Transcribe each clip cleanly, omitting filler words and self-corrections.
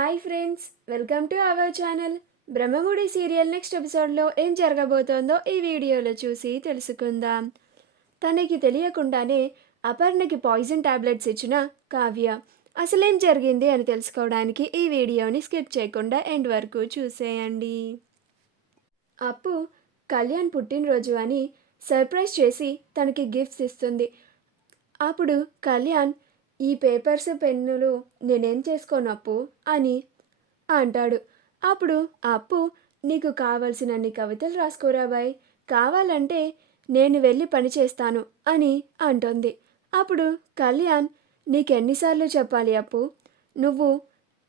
Hi friends, welcome to our channel. Brahmamudi serial next ఎపిసోడ్లో ఏం జరగబోతోందో ఈ వీడియోలో చూసి తెలుసుకుందాం. తనకి తెలియకుండానే అపర్ణకి పాయిజన్ టాబ్లెట్స్ ఇచ్చిన కావ్య అసలేం జరిగింది అని తెలుసుకోవడానికి ఈ వీడియోని స్కిప్ చేయకుండా ఎండ్ వరకు చూసేయండి. అప్పు కళ్యాణ్ పుట్టినరోజు అని సర్ప్రైజ్ చేసి తనకి గిఫ్ట్స్ ఇస్తుంది. అప్పుడు కళ్యాణ్, ఈ పేపర్స్ పెన్నులు నేనేం చేసుకోను అప్పు అని అంటాడు. అప్పుడు అప్పు, నీకు కావలసినన్ని కవితలు రాసుకోరా బాయ్, కావాలంటే నేను వెళ్ళి పని చేస్తాను అని అంటుంది. అప్పుడు కళ్యాణ్, నీకెన్నిసార్లు చెప్పాలి అప్పు, నువ్వు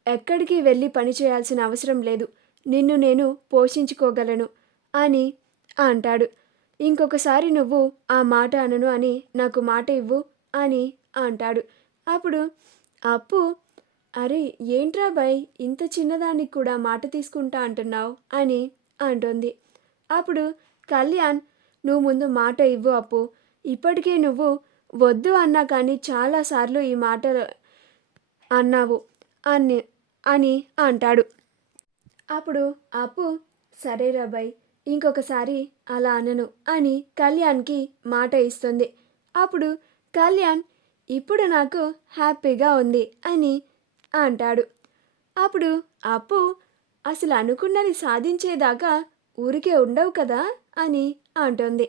ఎక్కడికి వెళ్ళి పని చేయాల్సిన అవసరం లేదు, నిన్ను నేను పోషించుకోగలను అని అంటాడు. ఇంకొకసారి నువ్వు ఆ మాట అనను అని నాకు మాట ఇవ్వు అని అంటాడు. అప్పుడు అప్పు, అరే ఏంట్రా బాయ్, ఇంత చిన్నదానికి కూడా మాట తీసుకుంటా అంటున్నావు అని అంటుంది. అప్పుడు కళ్యాణ్, నువ్వు ముందు మాట ఇవ్వు అప్పు, ఇప్పటికే నువ్వు వద్దు అన్నా కానీ చాలాసార్లు ఈ మాట అన్నావు అని అని అంటాడు. అప్పుడు అప్పు, సరేరా బాయ్, ఇంకొకసారి అలా అనను అని కళ్యాణ్కి మాట ఇస్తుంది. అప్పుడు కళ్యాణ్, ఇప్పుడు నాకు హ్యాపీగా ఉంది అని అంటాడు. అప్పుడు అప్పు, అసలు అనుకున్నది సాధించేదాకా ఊరికే ఉండవు కదా అని అంటుంది.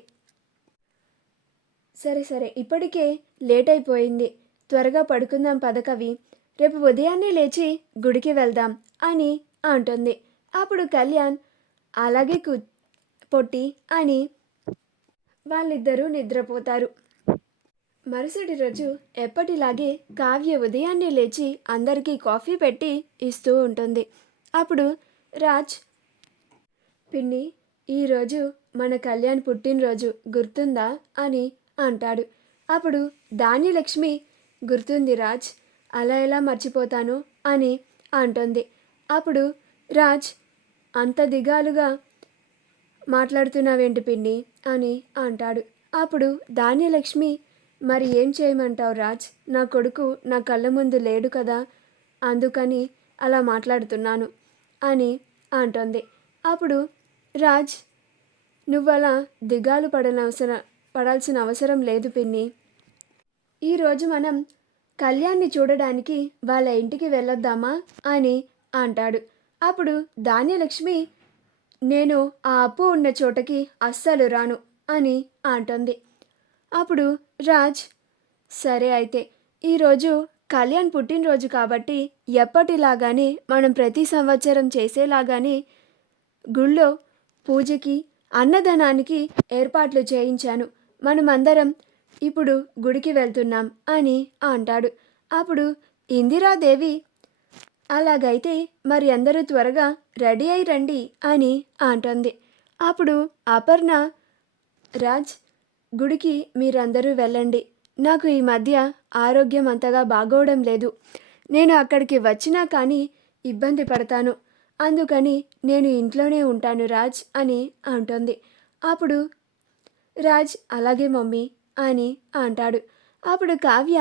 సరే సరే, ఇప్పటికే లేట్ అయిపోయింది, త్వరగా పడుకుందాం పదకవి, రేపు ఉదయాన్నే లేచి గుడికి వెళ్దాం అని అంటుంది. అప్పుడు కళ్యాణ్, అలాగే పొట్టి అని వాళ్ళిద్దరూ నిద్రపోతారు. మరుసటి రోజు ఎప్పటిలాగే కావ్య ఉదయాన్నే లేచి అందరికీ కాఫీ పెట్టి ఇస్తూ ఉంటుంది. అప్పుడు రాజ్, పిన్ని, ఈరోజు మన కళ్యాణ్ పుట్టినరోజు గుర్తుందా అని అంటాడు. అప్పుడు ధాన్యలక్ష్మి, గుర్తుంది రాజ్, అలా ఎలా మర్చిపోతాను అని అంటుంది. అప్పుడు రాజ్, అంత దిగాలుగా మాట్లాడుతున్నావేంటి పిన్ని అని అంటాడు. అప్పుడు ధాన్యలక్ష్మి, మరి ఏం చేయమంటావు రాజ్, నా కొడుకు నా కళ్ళ ముందు లేడు కదా, అందుకని అలా మాట్లాడుతున్నాను అని అంటుంది. అప్పుడు రాజ్, నువ్వలా దిగాలు పడాల్సిన అవసరం లేదు పిన్ని, ఈరోజు మనం కళ్యాణ్ని చూడడానికి వాళ్ళ ఇంటికి వెళ్ళొద్దామా అని అంటాడు. అప్పుడు ధాన్యలక్ష్మి, నేను ఆ అప్పు ఉన్న చోటకి అస్సలు రాను అని అంటుంది. అప్పుడు రాజ్, సరే అయితే ఈరోజు కళ్యాణ్ పుట్టినరోజు కాబట్టి ఎప్పటిలాగానే మనం ప్రతి సంవత్సరం చేసేలాగానే గుళ్ళో పూజకి అన్నదానానికి ఏర్పాట్లు చేయించాను, మనమందరం ఇప్పుడు గుడికి వెళ్తున్నాం అని అంటాడు. అప్పుడు ఇందిరాదేవి, అలాగైతే మరి అందరూ త్వరగా రెడీ అయి రండి అని అంటుంది. అప్పుడు అపర్ణ, రాజ్, గుడికి మీరందరూ వెళ్ళండి, నాకు ఈ మధ్య ఆరోగ్యం అంతగా బాగోవడం లేదు, నేను అక్కడికి వచ్చినా కానీ ఇబ్బంది పడతాను, అందుకని నేను ఇంట్లోనే ఉంటాను రాజ్ అని అంటుంది. అప్పుడు రాజ్, అలాగే మమ్మీ అని అంటాడు. అప్పుడు కావ్య,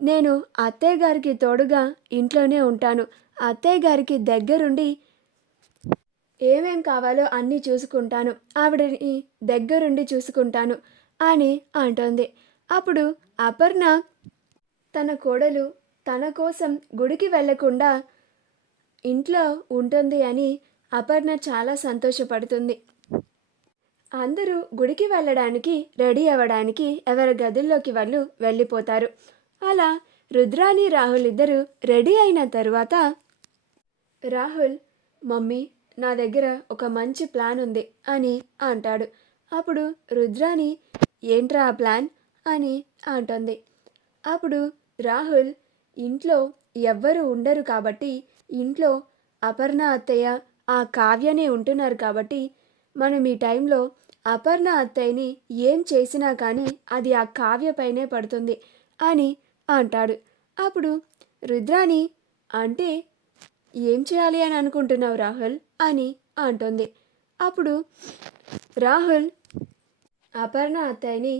నేను అత్తయ్య గారికి తోడుగా ఇంట్లోనే ఉంటాను, అత్తయ్య గారికి దగ్గరుండి ఏమేం కావాలో అన్నీ చూసుకుంటాను, ఆవిడని దగ్గరుండి చూసుకుంటాను అని అంటోంది. అప్పుడు అపర్ణ, తన కోడలు తన కోసం గుడికి వెళ్లకుండా ఇంట్లో ఉంటుంది అని అపర్ణ చాలా సంతోషపడుతుంది. అందరూ గుడికి వెళ్ళడానికి రెడీ అవ్వడానికి ఎవరి గదుల్లోకి వాళ్ళు వెళ్ళిపోతారు. అలా రుద్రాని రాహుల్ ఇద్దరు రెడీ అయిన తరువాత రాహుల్, మమ్మీ, నా దగ్గర ఒక మంచి ప్లాన్ ఉంది అని అంటాడు. అప్పుడు రుద్రాని, ఏంట్రా ఆ ప్లాన్ అని అంటుంది. అప్పుడు రాహుల్, ఇంట్లో ఎవ్వరు ఉండరు కాబట్టి ఇంట్లో అపర్ణ అత్తయ్య ఆ కావ్యనే ఉంటున్నారు కాబట్టి మనం ఈ టైంలో అపర్ణ అత్తయ్యని ఏం చేసినా కానీ అది ఆ కావ్య పైనే పడుతుంది అని అంటాడు. అప్పుడు రుద్రాని, అంటే ఏం చేయాలి అని అనుకుంటున్నావు రాహుల్ అని అంటుంది. అప్పుడు రాహుల్, అపర్ణ అత్తయ్యని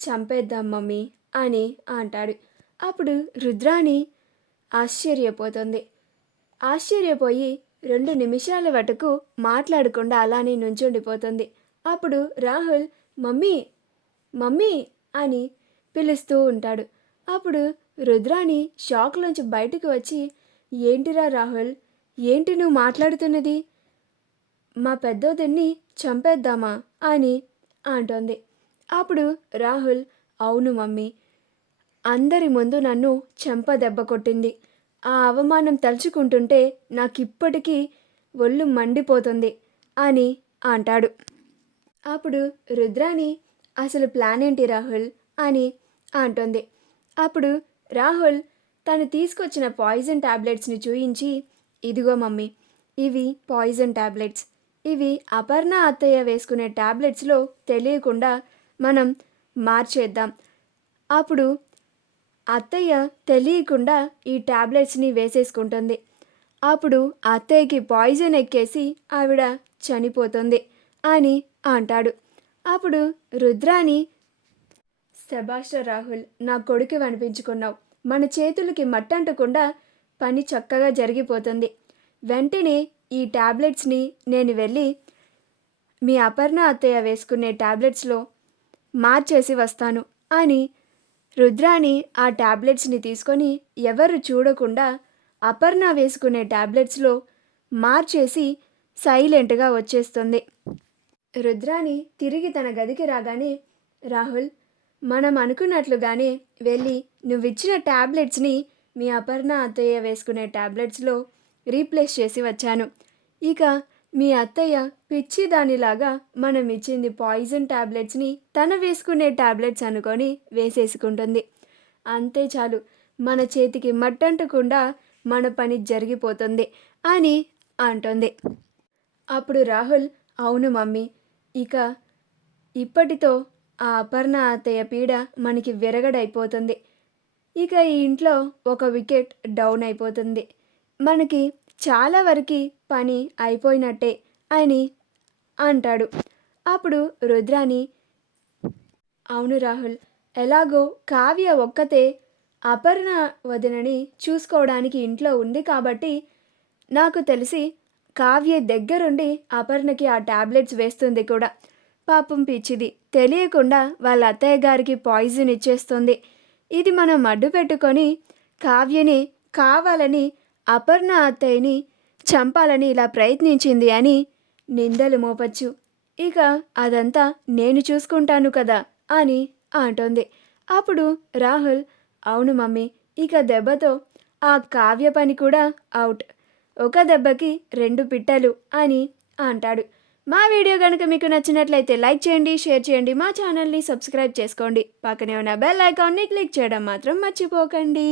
చంపేద్దాం మమ్మీ అని అంటాడు. అప్పుడు రుద్రాని ఆశ్చర్యపోతుంది. ఆశ్చర్యపోయి 2 నిమిషాల వరకు మాట్లాడకుండా అలానే నుంచుండిపోతుంది. అప్పుడు రాహుల్ మమ్మీ మమ్మీ అని పిలుస్తూ ఉంటాడు. అప్పుడు రుద్రాణి షాక్లోంచి బయటకు వచ్చి ఏంటిరా రాహుల్, ఏంటి నువ్వు మాట్లాడుతున్నది, మా పెద్దోదిన్ని చంపేద్దామా అని అంటోంది. అప్పుడు రాహుల్ అవును మమ్మీ, అందరి ముందు నన్ను చెంపదెబ్బ కొట్టింది. ఆ అవమానం తలుచుకుంటుంటే నాకిప్పటికీ ఒళ్ళు మండిపోతుంది అని అంటాడు. అప్పుడు రుద్రాణి అసలు ప్లాన్ ఏంటి రాహుల్ అని అంటుంది. అప్పుడు రాహుల్ తను తీసుకొచ్చిన పాయిజన్ టాబ్లెట్స్ని చూయించి ఇదిగో మమ్మీ, ఇవి పాయిజన్ టాబ్లెట్స్, ఇవి అపర్ణ అత్తయ్య వేసుకునే టాబ్లెట్స్లో తెలియకుండా మనం మార్చేద్దాం. అప్పుడు అత్తయ్య తెలియకుండా ఈ టాబ్లెట్స్ని వేసేసుకుంటుంది. అప్పుడు అత్తయ్యకి పాయిజన్ ఎక్కేసి ఆవిడ చనిపోతుంది అని అంటాడు. అప్పుడు రుద్రాణి శభాష్ రాహుల్, నా కొడుకు అనిపించుకున్నావు, మన చేతులకి మట్టంటకుండా పని చక్కగా జరిగిపోతుంది. వెంటనే ఈ టాబ్లెట్స్ని నేను వెళ్ళి మీ అపర్ణ అత్తయ్య వేసుకునే టాబ్లెట్స్లో మార్చేసి వస్తాను అని రుద్రాణి ఆ టాబ్లెట్స్ని తీసుకొని ఎవరు చూడకుండా అపర్ణ వేసుకునే టాబ్లెట్స్లో మార్చేసి సైలెంట్గా వచ్చేస్తుంది. రుద్రాణి తిరిగి తన గదికి రాగానే రాహుల్, మనం అనుకున్నట్లుగానే వెళ్ళి నువ్విచ్చిన టాబ్లెట్స్ని మీ అపర్ణ అత్తయ్య వేసుకునే టాబ్లెట్స్లో రీప్లేస్ చేసి వచ్చాను. ఇక మీ అత్తయ్య పిచ్చి దానిలాగా మనం ఇచ్చింది పాయిజన్ టాబ్లెట్స్ని తన వేసుకునే టాబ్లెట్స్ అనుకొని వేసేసుకుంటుంది. అంతే చాలు, మన చేతికి మట్టంటకుండా మన పని జరిగిపోతుంది అని అంటుంది. అప్పుడు రాహుల్ అవును మమ్మీ, ఇక ఇప్పటితో ఆ అపర్ణ అత్తయ్య పీడ మనకి విరగడైపోతుంది. ఇక ఈ ఇంట్లో ఒక వికెట్ డౌన్ అయిపోతుంది, మనకి చాలా వరకు పని అయిపోయినట్టే అని అంటాడు. అప్పుడు రుద్రాణి అవును రాహుల్, ఎలాగో కావ్య ఒక్కతే అపర్ణ వదినని చూసుకోవడానికి ఇంట్లో ఉంది కాబట్టి నాకు తెలిసి కావ్య దగ్గరుండి అపర్ణకి ఆ టాబ్లెట్స్ వేస్తుంది కూడా. పాపం పిచ్చిది, తెలియకుండా వాళ్ళ అత్తయ్య గారికి పాయిజన్ ఇచ్చేస్తుంది. ఇది మనం అడ్డు పెట్టుకొని కావ్యని కావాలని అపర్ణ అత్తయ్యని చంపాలని ఇలా ప్రయత్నించింది అని నిందలు మోపచ్చు. ఇక అదంతా నేను చూసుకుంటాను కదా అని అంటోంది. అప్పుడు రాహుల్ అవును మమ్మీ, ఇక దెబ్బతో ఆ కావ్య పని కూడా అవుట్, ఒక దెబ్బకి 2 పిట్టలు అని అంటాడు. మా వీడియో కనుక మీకు నచ్చినట్లయితే లైక్ చేయండి, షేర్ చేయండి, మా ఛానల్ని సబ్స్క్రైబ్ చేసుకోండి, పక్కనే ఉన్న బెల్ ఐకాన్ని క్లిక్ చేయడం మాత్రం మర్చిపోకండి.